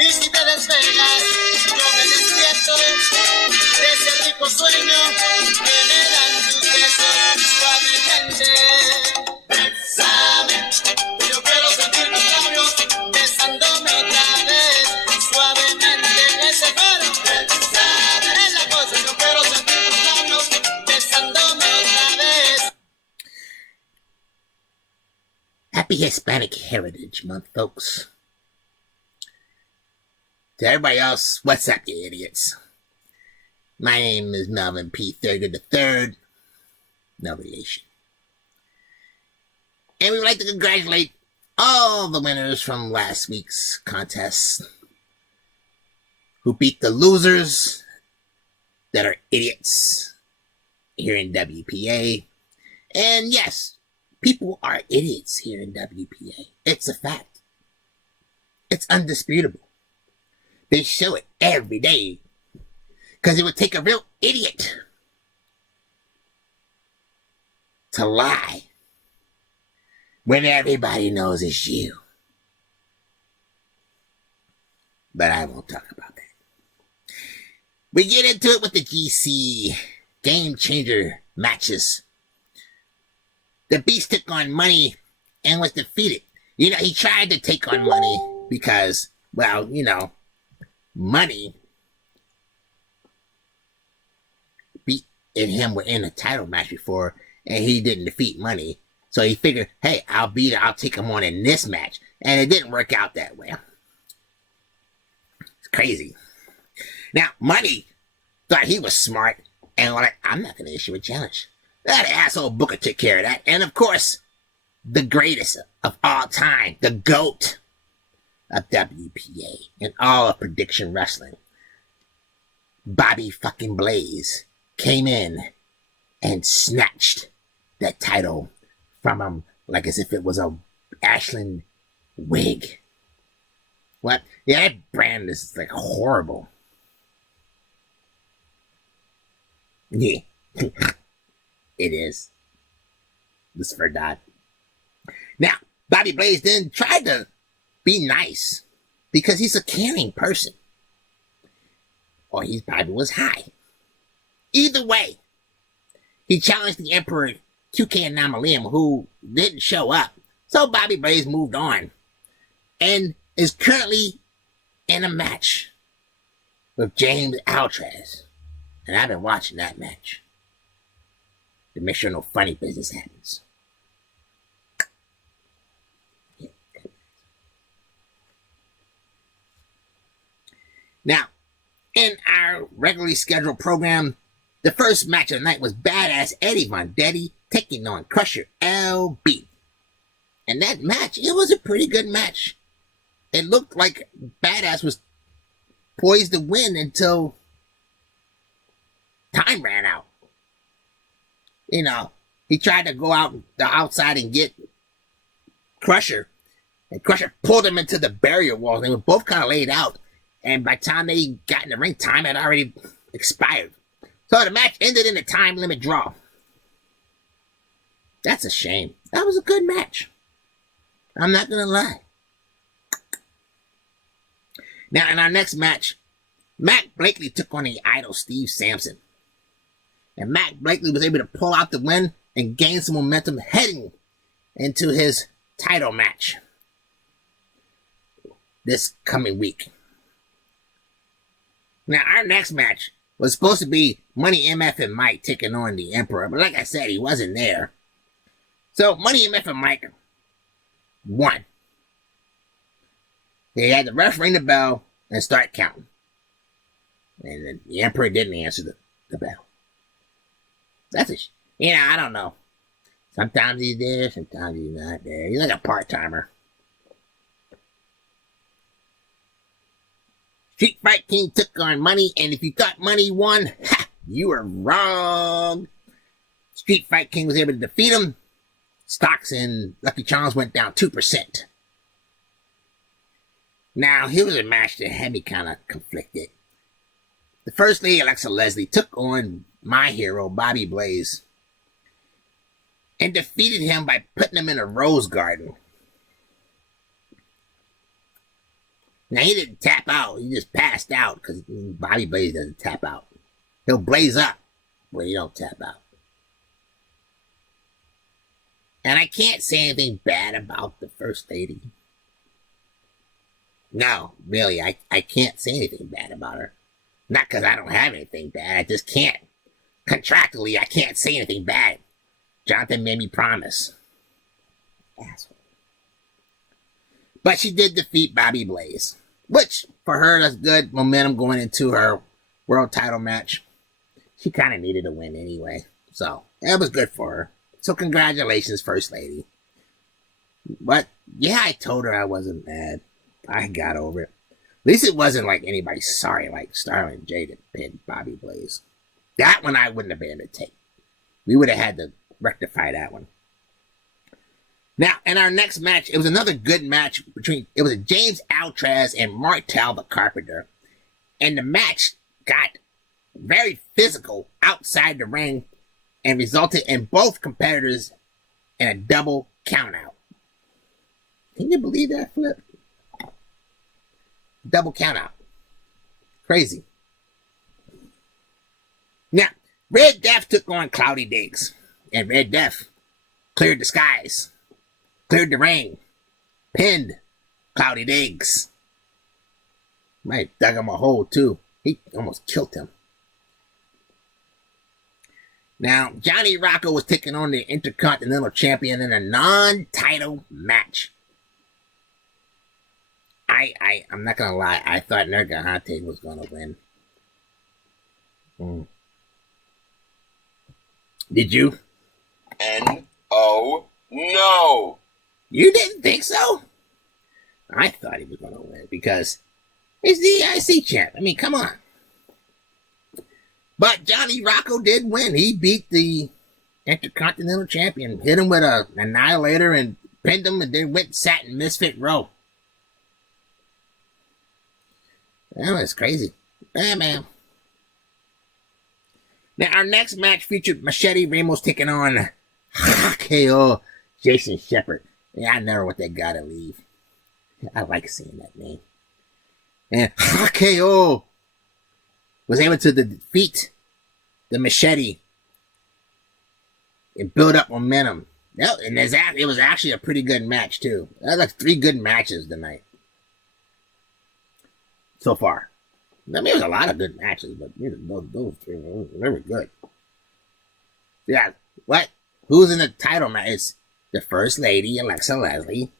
Y si te despegas, yo me despierto de ese rico sueño que me dan tus besos suavemente. Bésame, yo quiero sentir tus labios besándome otra vez suavemente. Ese coro, bésame, es la cosa, yo quiero sentir tus labios besándome otra vez. Happy Hispanic Heritage Month, folks. To everybody else, what's up, you idiots? My name is Melvin P. Thurgood III. No relation. And we would like to congratulate all the winners from last week's contest who beat the losers that are idiots here in WPA. And yes, people are idiots here in WPA. It's a fact. It's undisputable. They show it every day. Because it would take a real idiot to lie when everybody knows it's you. But I won't talk about that. We get into it with the GC Game Changer matches. The Beast took on Money and was defeated. You know, he tried to take on Money because, well, you know, Money beat him were in a title match before, and he didn't defeat Money. So he figured, hey, I'll take him on in this match. And it didn't work out that way. It's crazy. Now, Money thought he was smart, and was like, I'm not going to issue a challenge. That asshole Booker took care of that. And of course, the greatest of all time, the GOAT of WPA and all of prediction wrestling, Bobby fucking Blaze, came in and snatched that title from him like as if it was a Ashland wig. What? Yeah, that brand is like horrible. Yeah, it is. This for that. Now, Bobby Blaze then tried to be nice, because he's a caring person. Or he probably was high. Either way, he challenged the Emperor QK Anomalium, who didn't show up. So Bobby Blaze moved on and is currently in a match with James Altrez. And I've been watching that match to make sure no funny business happens. Now, in our regularly scheduled program, the first match of the night was Badass Eddie Vendetti taking on Crusher LB. And that match, it was a pretty good match. It looked like Badass was poised to win until time ran out. You know, he tried to go out the outside and get Crusher. And Crusher pulled him into the barrier wall. They were both kind of laid out. And by the time they got in the ring, time had already expired. So the match ended in a time limit draw. That's a shame. That was a good match. I'm not going to lie. Now, in our next match, Matt Blakely took on the Idol Steve Sampson. And Matt Blakely was able to pull out the win and gain some momentum heading into his title match this coming week. Now, our next match was supposed to be Money MF and Mike taking on the Emperor. But like I said, he wasn't there. So, Money MF and Mike won. They had the ref ring the bell and start counting. And then the Emperor didn't answer the bell. That's I don't know. Sometimes he's there, sometimes he's not there. He's like a part-timer. Street Fight King took on Money, and if you thought Money won, you were wrong. Street Fight King was able to defeat him stocks in Lucky Charms went down 2%. Now, here was a match that had me kind of conflicted. The First Lady, Alexa Leslie, took on my hero, Bobby Blaze, and defeated him by putting him in a rose garden. Now, he didn't tap out. He just passed out because Bobby Blaze doesn't tap out. He'll blaze up, but he don't tap out. And I can't say anything bad about the First Lady. No, really, I can't say anything bad about her. Not because I don't have anything bad. I just can't. Contractually, I can't say anything bad. Johnathan made me promise. Asshole. But she did defeat Bobby Blaze, which, for her, that's good momentum going into her world title match. She kind of needed a win anyway, so that was good for her. So congratulations, First Lady. But, yeah, I told her I wasn't mad. I got over it. At least it wasn't like anybody sorry, like Starling J that pinned Bobby Blaze. That one I wouldn't have been able to take. We would have had to rectify that one. Now, in our next match, it was another good match it was James Altraz and Martel the Carpenter. And the match got very physical outside the ring and resulted in both competitors in a double countout. Can you believe that, Flip? Double countout. Crazy. Now, Red Death took on Cloudy Diggs. And Red Death cleared the skies. Cleared the ring. Pinned Cloudy Diggs. Might have dug him a hole, too. He almost killed him. Now, Johnny Rocco was taking on the Intercontinental Champion in a non-title match. I'm not going to lie. I thought Johnathan was going to win. Did you? N-O, no. You didn't think so? I thought he was going to win because he's the IC champ. I mean, come on. But Johnny Rocco did win. He beat the Intercontinental Champion, hit him with an Annihilator and pinned him, and then went and sat in Misfit Row. That was crazy. Yeah, man. Now, our next match featured Machete Ramos taking on KO Jason Shepard. Yeah, I never want that guy to leave. I like seeing that name. And KO was able to defeat the Machete and build up momentum. And it was actually a pretty good match, too. That was like 3 good matches tonight. So far. I mean, it was a lot of good matches, but those 3 were very good. Yeah, what? Who's in the title match? It's the First Lady, Alexa Leslie.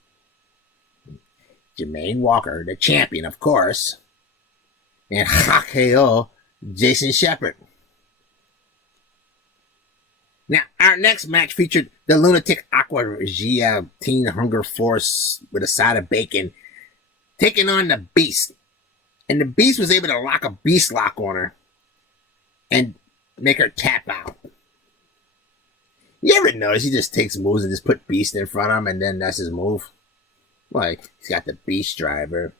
Jermaine Walker, the champion, of course. And HKO, Jason Shepard. Now, our next match featured the Lunatic Aqua Regia Teen Hunger Force with a side of bacon taking on the Beast. And the Beast was able to lock a Beast Lock on her and make her tap out. You ever notice he just takes moves and just put Beast in front of him and then that's his move? Like, he's got the Beast Driver,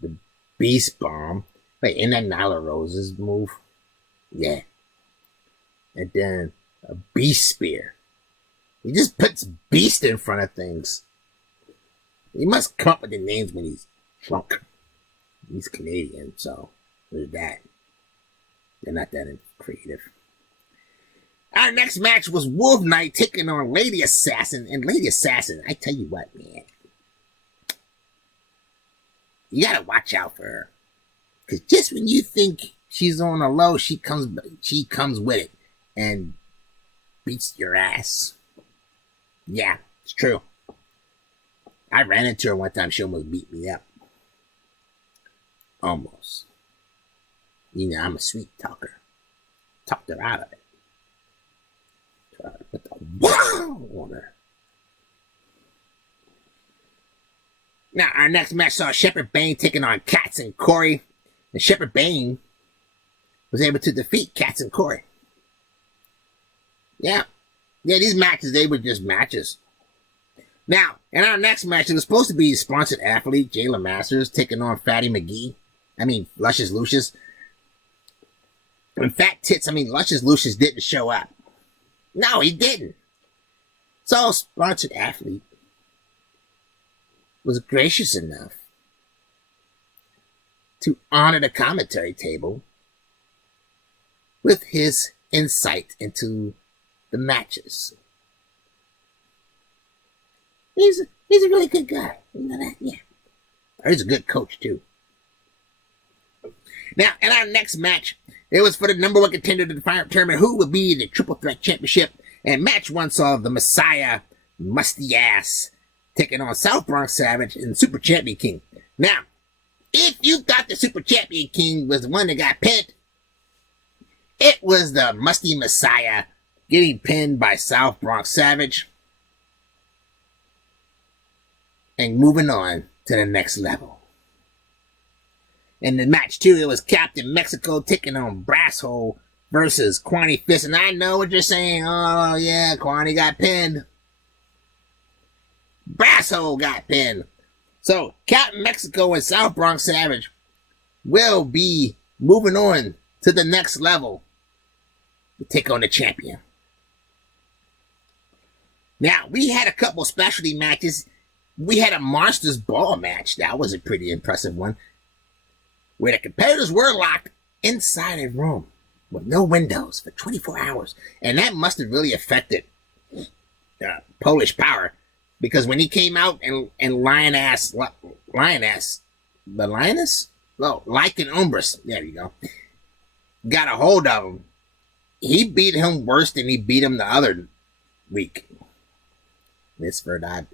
the Beast Bomb. Wait, isn't that Nyla Rose's move? Yeah. And then a Beast Spear. He just puts Beast in front of things. He must come up with the names when he's drunk. He's Canadian, so there's that. They're not that creative. Our next match was Wolf Knight taking on Lady Assassin. And Lady Assassin, I tell you what, man. You gotta watch out for her. Because just when you think she's on a low, she comes with it. And beats your ass. Yeah, it's true. I ran into her one time. She almost beat me up. Almost. You know, I'm a sweet talker. Talked her out of it. Tried to put the wow on her. Now, our next match saw Shepard Bane taking on Katz and Corey. And Shepard Bane was able to defeat Katz and Corey. Yeah. Yeah, these matches, they were just matches. Now, in our next match, it was supposed to be sponsored athlete Jayla Masters taking on Fatty McGee. Luscious Lucius. And Fat Tits, Luscious Lucius didn't show up. No, he didn't. So, sponsored athlete was gracious enough to honor the commentary table with his insight into the matches. He's a really good guy. You know that? Yeah. He's a good coach, too. Now, in our next match, it was for the number one contender to determine who would be the Triple Threat Championship. And match one saw the Messiah, Musty Ass, taking on South Bronx Savage and Super Champion King. Now, if you thought the Super Champion King was the one that got pinned, it was the Musty Messiah getting pinned by South Bronx Savage and moving on to the next level. In the match 2, it was Captain Mexico taking on Brasshole versus Kwani Fist. And I know what you're saying. Oh, yeah, Kwani got pinned. Brasshole got pinned. So, Captain Mexico and South Bronx Savage will be moving on to the next level to take on the champion. Now, we had a couple specialty matches. We had a Monsters Ball match. That was a pretty impressive one, where the competitors were locked inside a room with no windows for 24 hours. And that must have really affected Polish Power, because when he came out and Lioness, Lycan Umbris, there you go, got a hold of him, he beat him worse than he beat him the other week. Miss Verdad.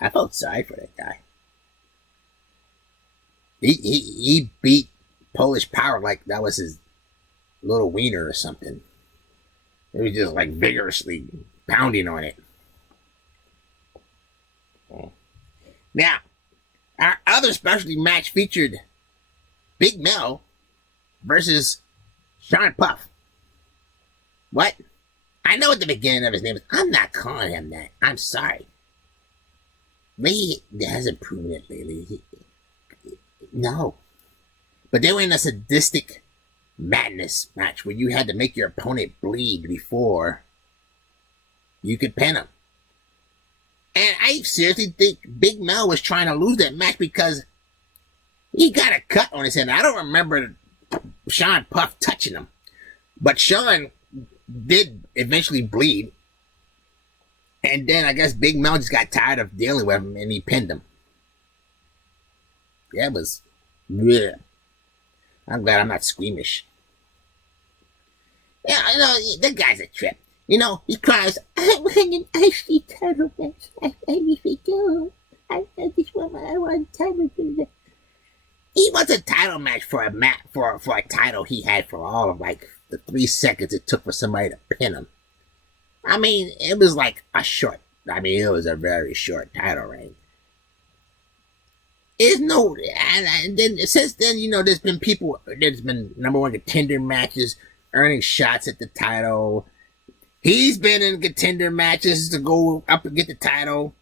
I felt sorry for that guy. He beat Polish Power like that was his little wiener or something. It was just like vigorously pounding on it. Now, our other specialty match featured Big Mel versus Sean Puff. What? I know at the beginning of his name. I'm not calling him that. I'm sorry. He hasn't proven it lately. No. But they were in a sadistic madness match where you had to make your opponent bleed before you could pin him. And I seriously think Big Mel was trying to lose that match because he got a cut on his head. I don't remember Sean Puff touching him. But Sean did eventually bleed. And then I guess Big Mel just got tired of dealing with him and he pinned him. That was... yeah. I'm glad I'm not squeamish. Yeah, I know, that guy's a trip. You know, he cries, I want an icy title match. I really do. I just want a title match. He wants a title match for a title he had for all of like the 3 seconds it took for somebody to pin him. I mean, it was like it was a very short title reign. And then since then, you know, there's been number one contender matches earning shots at the title. He's been in contender matches to go up and get the title.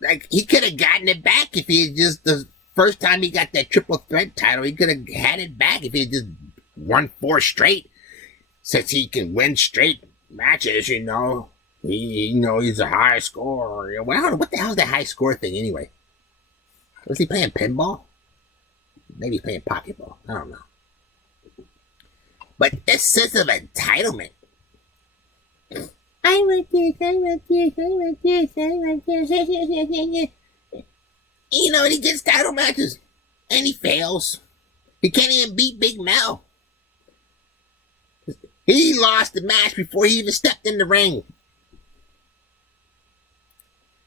Like, he could have gotten it back if he had just, the first time he got that triple threat title, he could have had it back if he had just won 4 straight. Since he can win straight matches, you know. He's a high scorer. Well, what the hell is that high score thing anyway? Was he playing pinball? Maybe playing pocketball. I don't know. But this sense of entitlement. I want this, I want this, I want this, I want this. You know, and he gets title matches. And he fails. He can't even beat Big Mel. He lost the match before he even stepped in the ring.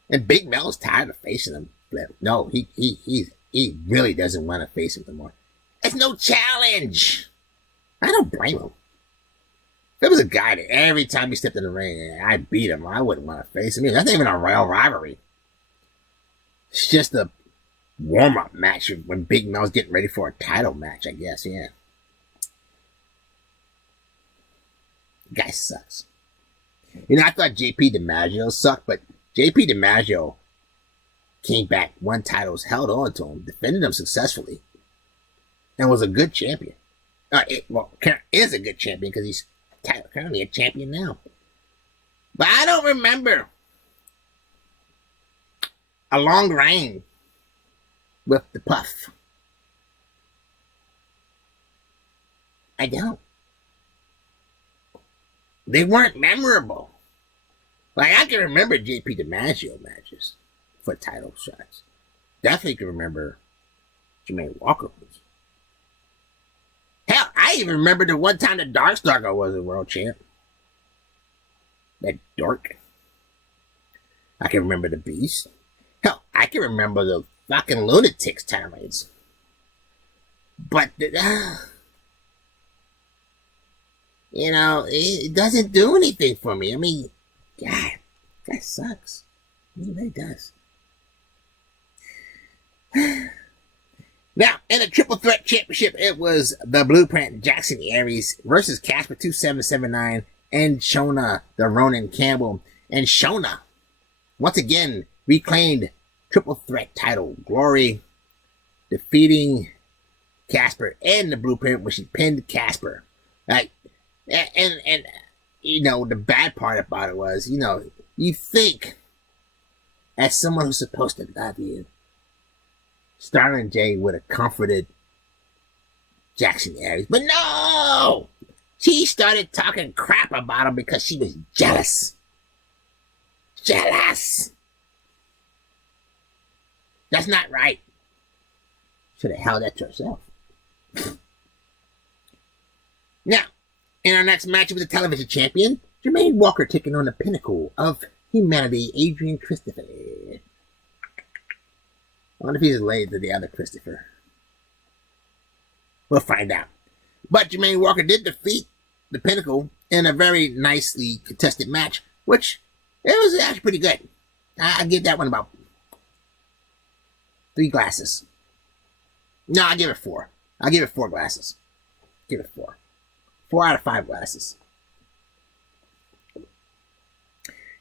And Big Mel's tired of facing him. No, he really doesn't want to face him anymore. There's no challenge. I don't blame him. If there was a guy that every time he stepped in the ring, I beat him, I wouldn't want to face him. That's not even a royal rivalry. It's just a warm-up match when Big Mel's getting ready for a title match, I guess, yeah. Guy sucks. You know, I thought JP DiMaggio sucked, but JP DiMaggio came back, won titles, held on to him, defended him successfully, and was a good champion. Is a good champion because he's currently a champion now. But I don't remember a long reign with the Puff. I don't. They weren't memorable. Like, I can remember JP DiMaggio matches for title shots. Definitely can remember Jermaine Walker was. Hell, I even remember the one time the Darkstalker was a world champ. That dork. I can remember the Beast. Hell, I can remember the fucking Lunatics tirades. But, you know, it doesn't do anything for me. I mean, God, that sucks. It really does. Now, in a triple threat championship, it was the Blueprint, Jackson Aries versus Casper 2779 and Shona, the Ronan Campbell. And Shona, once again, reclaimed triple threat title glory, defeating Casper and the Blueprint, where she pinned Casper. Like, and you know, the bad part about it was, you know, you think, as someone who's supposed to love you, Starling J would have comforted Jackson Aries. But no! She started talking crap about him because she was jealous. Jealous! That's not right. Should have held that to herself. Now, in our next match with the television champion, Jermaine Walker taking on the pinnacle of humanity, Adrian Christopher. I wonder if he's related to the other Christopher. We'll find out. But Jermaine Walker did defeat the pinnacle in a very nicely contested match, which it was actually pretty good. I give that one about 3 glasses. No, I give it 4. I'll give it 4 glasses. Give it 4. 4 out of 5 glasses.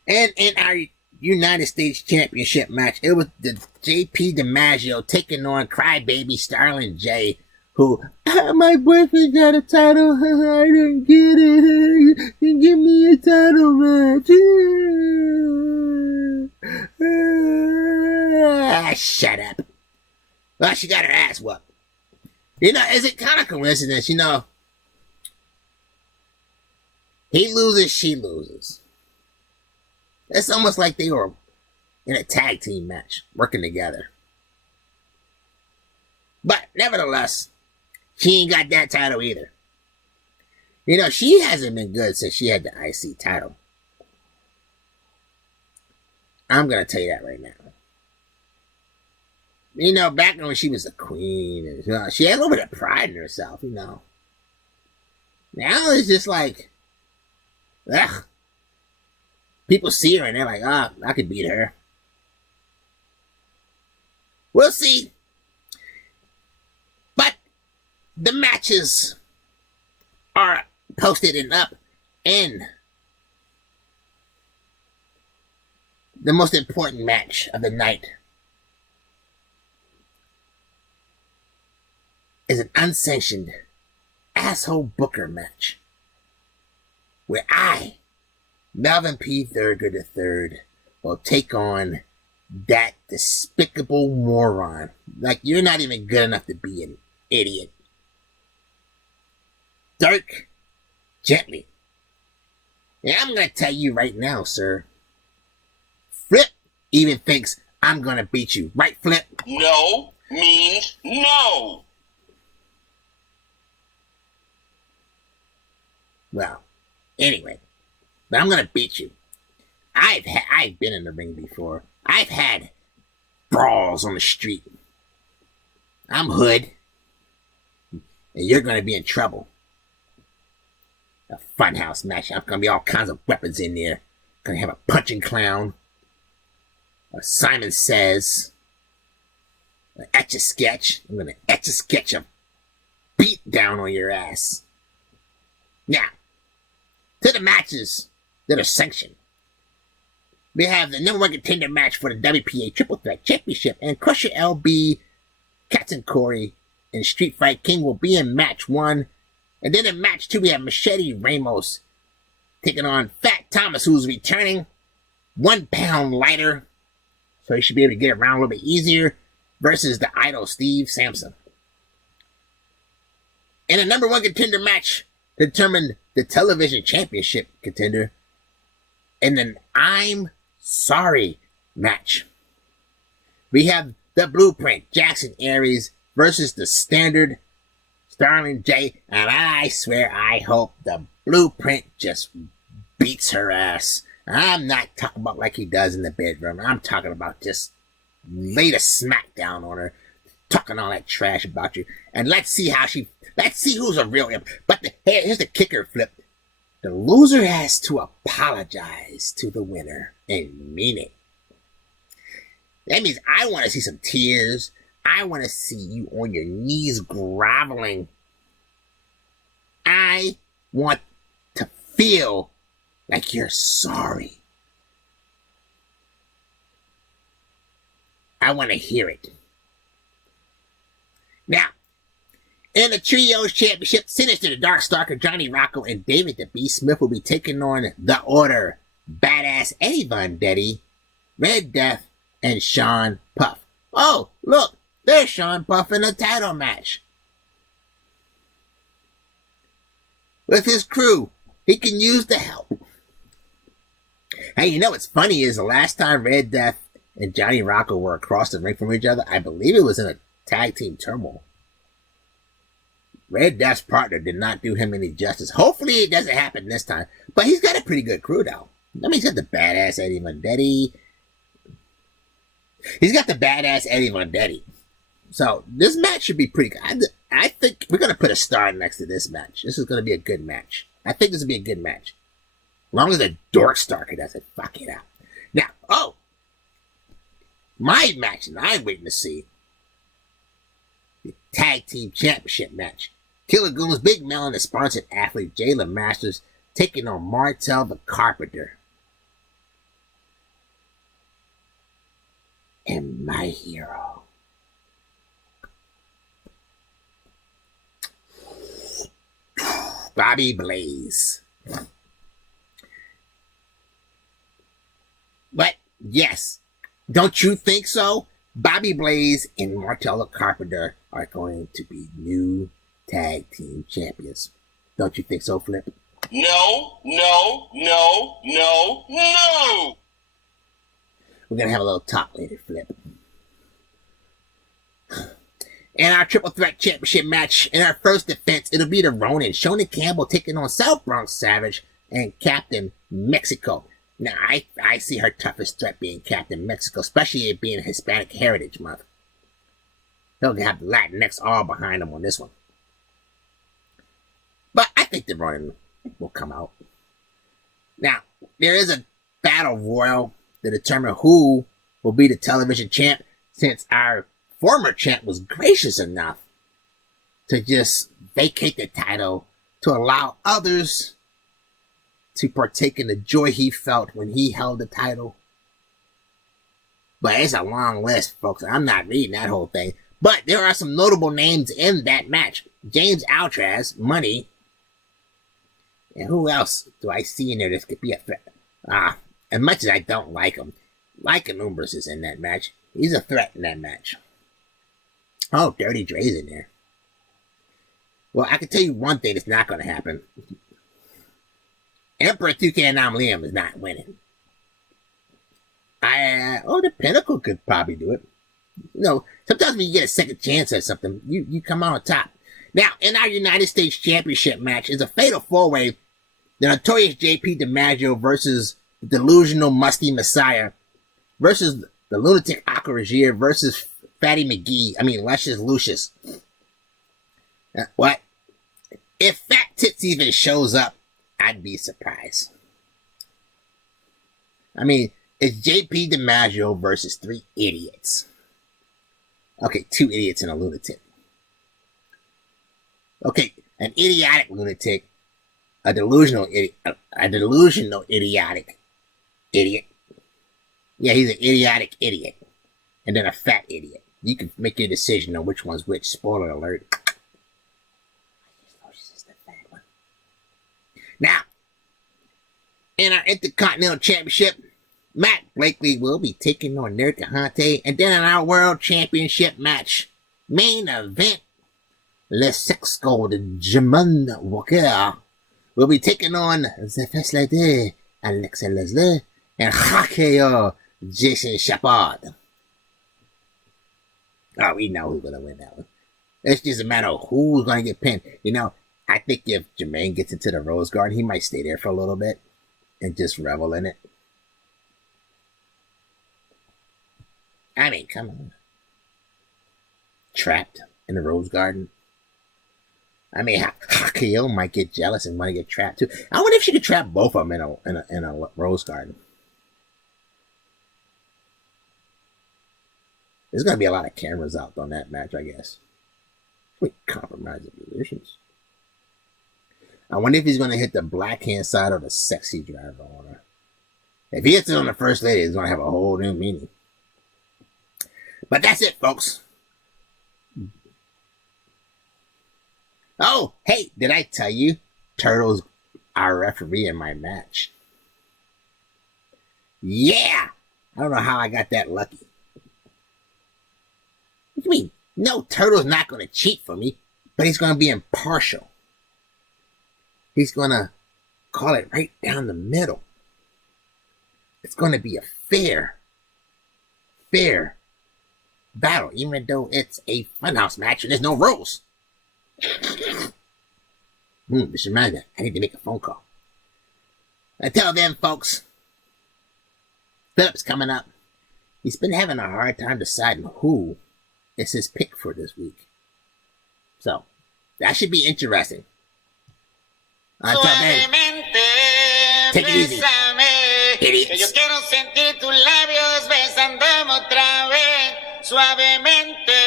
And in our United States Championship match, it was the JP DiMaggio taking on Crybaby Starling J, who, my boyfriend got a title, I didn't get it, give me a title match. Shut up. Well, she got her ass whooped. You know, is it kind of coincidence, you know? He loses, she loses. It's almost like they were in a tag team match, working together. But nevertheless, she ain't got that title either. You know, she hasn't been good since she had the IC title. I'm going to tell you that right now. You know, back when she was a queen, and, you know, she had a little bit of pride in herself, you know. Now it's just like, ugh. People see her and they're like, ah, I could beat her. We'll see. But the matches are posted and up, and the most important match of the night is an unsanctioned asshole booker match where I, Melvin P. Thurgood III, will take on that despicable moron. Like, you're not even good enough to be an idiot. Dirk Gently. And I'm going to tell you right now, sir. Flip even thinks I'm going to beat you. Right, Flip? No means no. Well, anyway. But I'm going to beat you. I've been in the ring before. I've had brawls on the street. I'm Hood. And you're going to be in trouble. A funhouse match. I'm going to be all kinds of weapons in there. Going to have a punching clown. A Simon Says. An Etch-a-Sketch. I'm going to Etch-a-Sketch a beat down on your ass. Now, to the matches that are sanctioned. We have the number 1 contender match for the WPA Triple Threat Championship, and Crusher LB, Captain Corey, and Street Fight King will be in match 1. And then in match 2, we have Machete Ramos taking on Fat Thomas, who's returning 1 pound lighter, so he should be able to get around a little bit easier, versus the Idol Steve Sampson. And a number 1 contender match determined the television championship contender in an I'm Sorry match. We have the Blueprint, Jackson Aries, versus the Standard, Starling J, and I swear I hope the Blueprint just beats her ass. I'm not talking about like he does in the bedroom. I'm talking about just laid a smack down on her, talking all that trash about you. And let's see who's a real imp. But here's the kicker, Flip. The loser has to apologize to the winner and mean it. That means I want to see some tears. I want to see you on your knees groveling. I want to feel like you're sorry. I want to hear it. Now, in the Trios Championship, Sinister, the Darkstalker, Johnny Rocco, and David the Beast Smith will be taking on The Order, Badass Eddie Vendetti, Red Death, and Sean Puff. Oh, look, there's Sean Puff in a title match with his crew. He can use the help. Hey, you know what's funny is the last time Red Death and Johnny Rocco were across the ring from each other, I believe it was in a tag team turmoil. Red Death's partner did not do him any justice. Hopefully it doesn't happen this time. But he's got a pretty good crew, though. I mean, he's got the badass Eddie Vendetti. So this match should be pretty good. I think we're going to put a star next to this match. This is going to be a good match. I think this will be a good match. As long as the Dorkstalker doesn't fuck it up. Now, my match that I'm waiting to see. The Tag Team Championship match. Killer Goons, Big Mel, and the sponsored athlete Jayla Masters taking on Martel the Carpenter. And my hero. Bobby Blaze. But, yes, don't you think so? Bobby Blaze and Martel the Carpenter are going to be new tag team champions. Don't you think so, Flip? No, no, no, no, no! We're going to have a little talk later, Flip. In our Triple Threat Championship match, in our first defense, it'll be the Ronin, Shona Campbell taking on South Bronx Savage and Captain Mexico. Now, I see her toughest threat being Captain Mexico, especially it being Hispanic Heritage Month. He'll have the Latinx all behind him on this one. But I think the Ronin will come out. Now, there is a battle royal to determine who will be the television champ, since our former champ was gracious enough to just vacate the title to allow others to partake in the joy he felt when he held the title. But it's a long list, folks. I'm not reading that whole thing. But there are some notable names in that match. James Altraz, Money. And who else do I see in there that could be a threat? As much as I don't like him, Lycan Umbris is in that match. He's a threat in that match. Oh, Dirty Dre's in there. Well, I can tell you one thing that's not going to happen. Emperor 2K Anomaly is not winning. The Pinnacle could probably do it. You know, sometimes when you get a second chance at something, you come out on top. Now, in our United States Championship match is a fatal four-way. The Notorious JP DiMaggio versus the Delusional Musty Messiah versus the Lunatic Aquaragier versus Fatty McGee. Luscious Lucius. What? If Fat Tits even shows up, I'd be surprised. It's JP DiMaggio versus 3 idiots. Okay, 2 idiots and a lunatic. Okay, an idiotic lunatic a delusional idiot, a delusional idiotic idiot. Yeah, he's an idiotic idiot, and then a fat idiot. You can make your decision on which one's which. Spoiler alert. Now, in our Intercontinental Championship, Matt Blakely will be taking on Johnathan, and then in our World Championship match, main event, Le Sexco de Jamon Walker will be taking on the First Lady, Alexa Leslie, and Hakeo Jason Shepard. Oh, we know who's going to win that one. It's just a matter of who's going to get pinned. You know, I think if Jermaine gets into the Rose Garden, he might stay there for a little bit and just revel in it. I mean, come on. Trapped in the Rose Garden. I mean, Hakeo might get jealous and might get trapped too. I wonder if she could trap both of them in a Rose Garden. There's going to be a lot of cameras out on that match, I guess. We compromise the positions. I wonder if he's going to hit the black hand side or the sexy driver on her. If he hits it on the First Lady, it's going to have a whole new meaning. But that's it, folks. Oh, hey, did I tell you Turtle's our referee in my match? Yeah! I don't know how I got that lucky. What do you mean? No, Turtle's not going to cheat for me, but he's going to be impartial. He's going to call it right down the middle. It's going to be a fair battle, even though it's a funhouse match and there's no rules. This reminds me, I need to make a phone call. Until then, folks, Philip's coming up. He's been having a hard time deciding who is his pick for this week. So, that should be interesting. Until then, take it easy, idiots. Que yo quiero sentir tus labios besándome otra vez. Suavemente,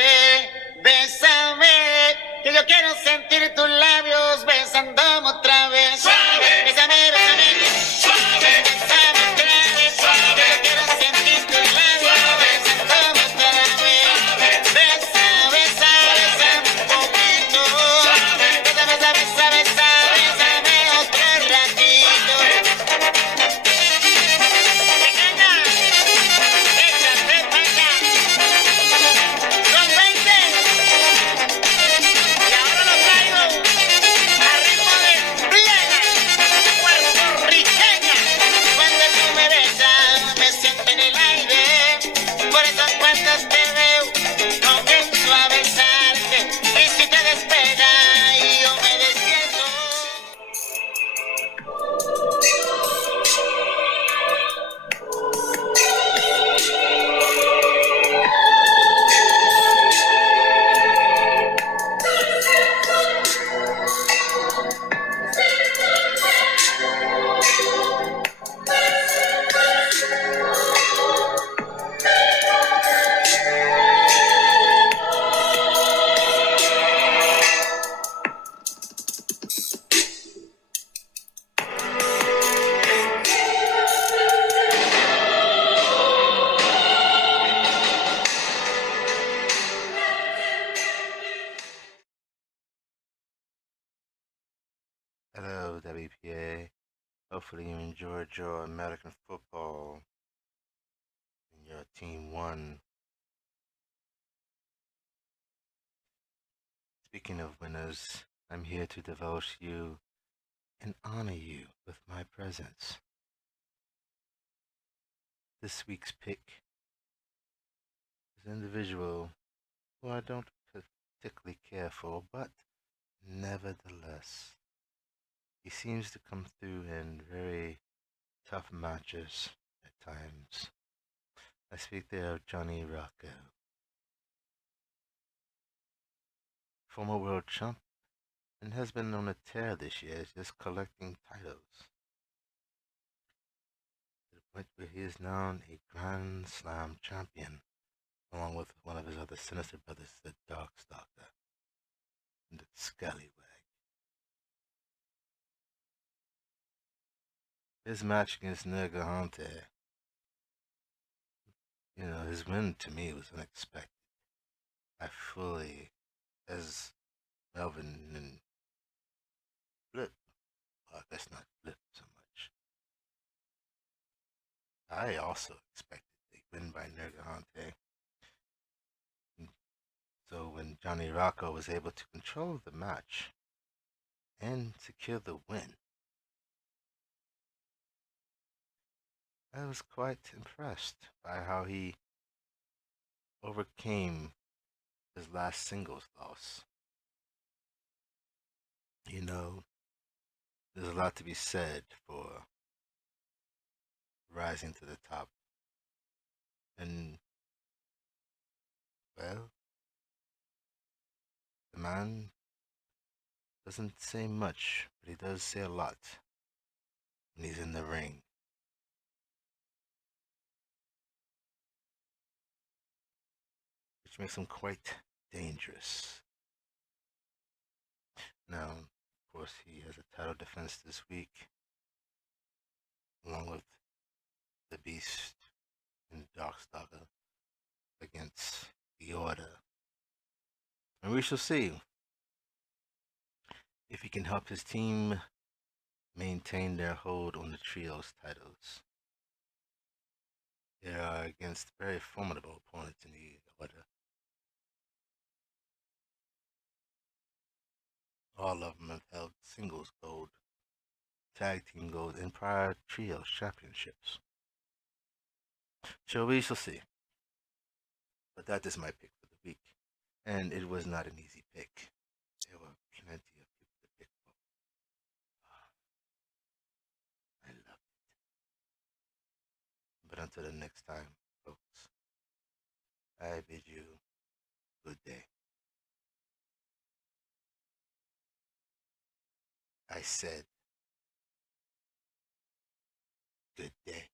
bésame. Que yo quiero sentir tus labios besándome otra vez. Suave, bésame, bésame. Suave, bésame otra vez. Suave, yo quiero sentir tus labios besándome otra vez. Besa, besa, bésame un poquito. Besa, besa, besa, besa, bésame otro ratito. Pequeña, échate pa' acá. Son 20. Y ahora lo traigo a ritmo de plena puertorriqueña. Cuando tú me besas, me siento en el aire. Por esas cuentas te veo, comienzo a besarte. Y si te despega, yo me despierto. Hello, WPA. Hopefully you enjoyed your American football and your team won. Speaking of winners, I'm here to divulge you and honor you with my presence. This week's pick is an individual who I don't particularly care for, but nevertheless, he seems to come through in very tough matches at times. I speak there of Johnny Rocco, former world champ, and has been on a tear this year, just collecting titles. To the point where he is now a Grand Slam champion, along with one of his other sinister brothers, the Darkstalker and the Scallywag. his match against Nergahante, his win to me was unexpected. I fully, as Melvin and Flip, well, I guess not Flip so much. I also expected a win by Nergahante. So when Johnny Rocco was able to control the match and secure the win, I was quite impressed by how he overcame his last singles loss. There's a lot to be said for rising to the top. And, well, the man doesn't say much, but he does say a lot when he's in the ring. Which makes him quite dangerous. Now, of course, he has a title defense this week, along with the Beast and Darkstalker against the Order. And we shall see if he can help his team maintain their hold on the Trios titles. They are against very formidable opponents in the Order. All of them have held singles gold, tag team gold, and prior Trios championships. So we shall see. But that is my pick for the week. And it was not an easy pick. There were plenty of people to pick for. I love it. But until the next time, folks, I bid you good day. I said good day.